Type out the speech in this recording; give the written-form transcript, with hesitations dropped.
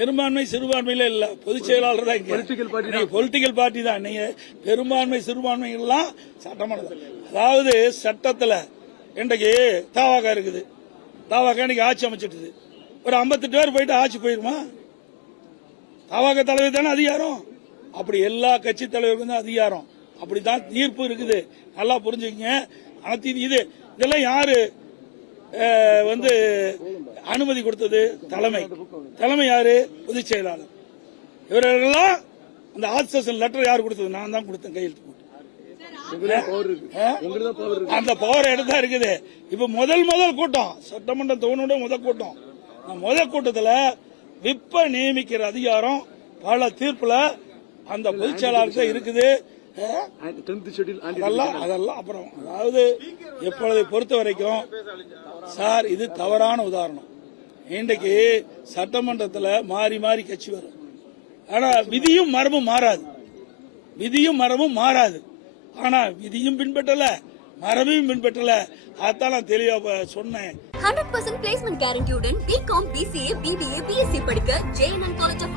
பெரும்பான்மை சிறுபான்மையில இல்ல, பொதுச் செயலாளர் தான் பொலிட்டிக்கல் பார்ட்டி தான். நீங்க பெரும்பான்மை சிறுபான்மை எல்லாம் சட்டமன்றம், அதாவது சட்டத்துல இன்றைக்கு தாவாக இருக்குது, தாவாக இன்னைக்கு ஆட்சி அமைச்சிட்டு ஒரு 58 பேர் போயிட்டு ஆட்சி போயிருமா? தாவாக தலைவர் தானே அதிகாரம். அப்படி எல்லா கட்சி தலைவருக்கும் தான் அதிகாரம். அப்படித்தான் தீர்ப்பு இருக்குது, நல்லா புரிஞ்சுக்கங்க. இதெல்லாம் யாரு அனுமதி கொடுத்தது? தலைமை யாரு? பொதுச் செயலாளர். இவரெல்லாம் அந்த ஆக்சஸ் லெட்டர் யாரு கொடுத்தது? நான் தான் கொடுத்தேன், கையெழுத்து போட்டு. அந்த பவர் எடுத்தா இருக்குது. இப்ப முதல் கூட்டம் சட்டமன்றம் தோணுடைய முதல் கூட்டத்தில் விப்ப நியமிக்கிற அதிகாரம் பல தீர்ப்புல அந்த பொதுச் செயலாளர் இருக்குது. அதெல்லாம் அப்புறம், அதாவது எப்பொழுதை பொறுத்த வரைக்கும் சார், இது தவறான உதாரணம். இன்றைக்கு சட்டமன்றத்தில் மாறி மாறி கட்சி வரும், ஆனா விதியும் மரபும் மாறாது. ஆனா விதியும் பின்பற்றல, மரபையும் பின்பற்றல. அதான் நான் தெளிவா சொன்னேன். 100% placement கேரண்டியுடன் BCom, BCA, BBA, BSc படிக்க JNN College of